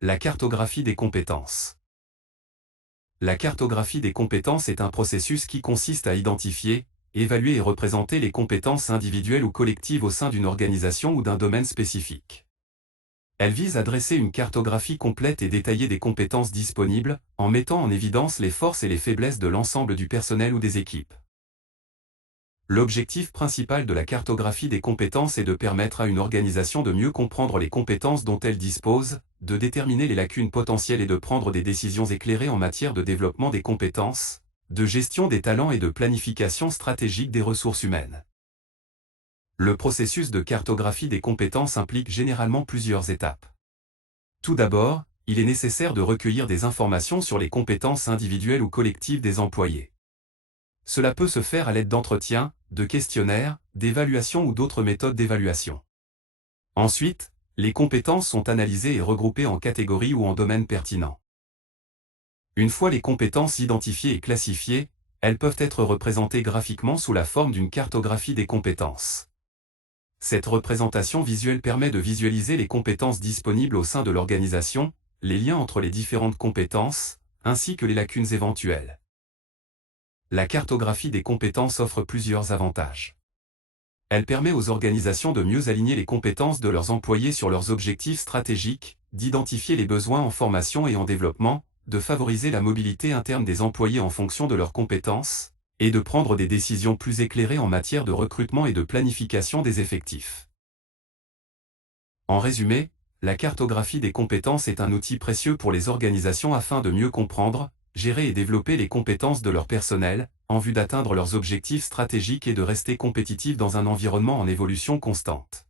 La cartographie des compétences. La cartographie des compétences est un processus qui consiste à identifier, évaluer et représenter les compétences individuelles ou collectives au sein d'une organisation ou d'un domaine spécifique. Elle vise à dresser une cartographie complète et détaillée des compétences disponibles, en mettant en évidence les forces et les faiblesses de l'ensemble du personnel ou des équipes. L'objectif principal de la cartographie des compétences est de permettre à une organisation de mieux comprendre les compétences dont elle dispose, de déterminer les lacunes potentielles et de prendre des décisions éclairées en matière de développement des compétences, de gestion des talents et de planification stratégique des ressources humaines. Le processus de cartographie des compétences implique généralement plusieurs étapes. Tout d'abord, il est nécessaire de recueillir des informations sur les compétences individuelles ou collectives des employés. Cela peut se faire à l'aide d'entretiens, de questionnaires, d'évaluations ou d'autres méthodes d'évaluation. Ensuite, les compétences sont analysées et regroupées en catégories ou en domaines pertinents. Une fois les compétences identifiées et classifiées, elles peuvent être représentées graphiquement sous la forme d'une cartographie des compétences. Cette représentation visuelle permet de visualiser les compétences disponibles au sein de l'organisation, les liens entre les différentes compétences, ainsi que les lacunes éventuelles. La cartographie des compétences offre plusieurs avantages. Elle permet aux organisations de mieux aligner les compétences de leurs employés sur leurs objectifs stratégiques, d'identifier les besoins en formation et en développement, de favoriser la mobilité interne des employés en fonction de leurs compétences, et de prendre des décisions plus éclairées en matière de recrutement et de planification des effectifs. En résumé, la cartographie des compétences est un outil précieux pour les organisations afin de mieux comprendre, gérer et développer les compétences de leur personnel, en vue d'atteindre leurs objectifs stratégiques et de rester compétitifs dans un environnement en évolution constante.